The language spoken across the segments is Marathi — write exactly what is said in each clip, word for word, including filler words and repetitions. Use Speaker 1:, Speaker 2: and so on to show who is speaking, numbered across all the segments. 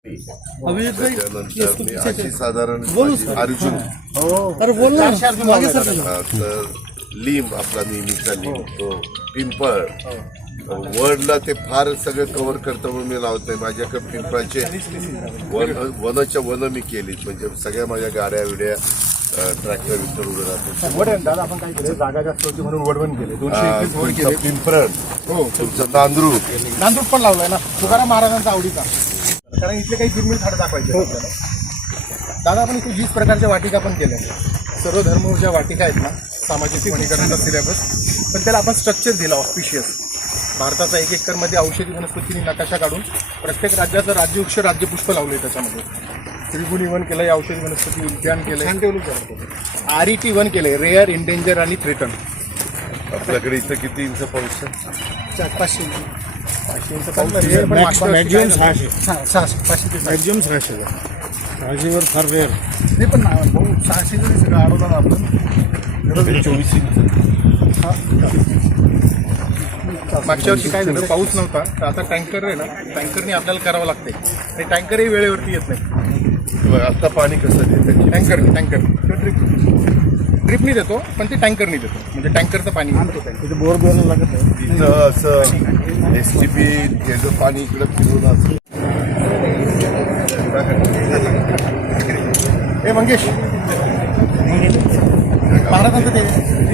Speaker 1: त्याच्यानंतर मी अशी साधारण अर्जुन तर लिंब आपला नेहमीचा लिंब तो पिंपळ वडला ते फार सगळं कव्हर करतं म्हणून मी लावत नाही. माझ्याकडे पिंपळाचे वन वनच्या वन मी केलीत म्हणजे सगळ्या माझ्या गाड्या विड्या ट्रॅक्टर विक्टर उभे राहतो.
Speaker 2: दादा आपण काय केलं जागा जास्त होती म्हणून वडवण केले दोनशे एकवीस वर केले.
Speaker 1: पिंपळ हो तुमचं तांदूळ
Speaker 2: तांदूळ पण लावलाय ना तुकाराम महाराजांचा आवडीचा कारण इथले काही दुर्मिळ झाडं दाखवायचे आपल्याला. दादा आपण इथे वीस प्रकारच्या वाटिका पण केल्या सर्व धर्म ज्या वाटिका आहेत ना सामाजिक वनीकरणाचा सिलेबस पण त्याला आपण स्ट्रक्चर दिला ऑफिशियल भारताचा एक एकरमध्ये औषधी वनस्पतींनी नकाशा काढून प्रत्येक राज्याचं राज्यवृक्ष राज्यपुष्प लावले त्याच्यामध्ये त्रिगुणी वन केलं औषधी वनस्पती उद्यान केलं आर ई टी वन केलंय रेअर इंडेंजर आणि थ्रेटन.
Speaker 1: आपल्याकडे इथं किती इंच पाऊस
Speaker 2: पाचशे पाचशे इंच पाऊस मॅक्झिमम सहाशे सहाशे पाचशे ते मॅक्झिमम सहाशे सहाशेवर फार रेअर नाही पण भाऊ सहाशे जरी सगळं अडवलं ना आपण
Speaker 1: चोवीस इंच.
Speaker 2: मागच्या वर्षी काय झालं पाऊस नव्हता तर आता टँकर आहे ना टँकरने आपल्याला करावं लागते आणि टँकरही वेळेवरती येत नाही.
Speaker 1: आता पाणी कसं देतं
Speaker 2: टँकरने टँकर ड्रिप ड्रिपनी देतो पण ते टँकरनी देतो म्हणजे टँकरचं पाणी आणतो तिथे बोर द्यायला लागत नाही.
Speaker 1: तिथं असं एस टी पी त्याचं पाणी इकडं फिरवलं असं.
Speaker 2: हे मंगेश महाराजांचं ते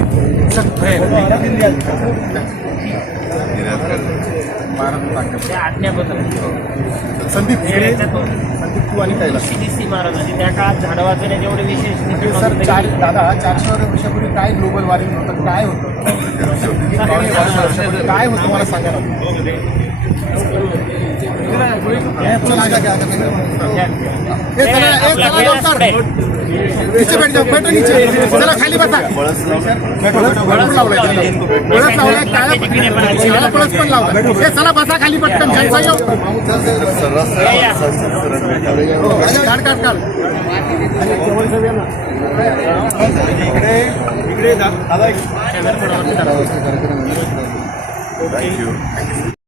Speaker 2: संदीप संदीप तू आणि कैलास
Speaker 3: महाराजांनी त्या काळात झाडं वाचवण्याचे एवढे विशेष
Speaker 2: सर चार दादा चारशे वर्षापूर्वी काय ग्लोबल वॉर्मिंग होतं काय होतं काय होतं मला सांगा नीचे बैठ जाओ बैठो नीचे चला खाली बसा पळस लावलाय पळस लावलाय काळा पळस पण लावलाय चला बसा खाली पटकन काढ काढ काढ इकडे इकडे दादा
Speaker 1: थँक्यू.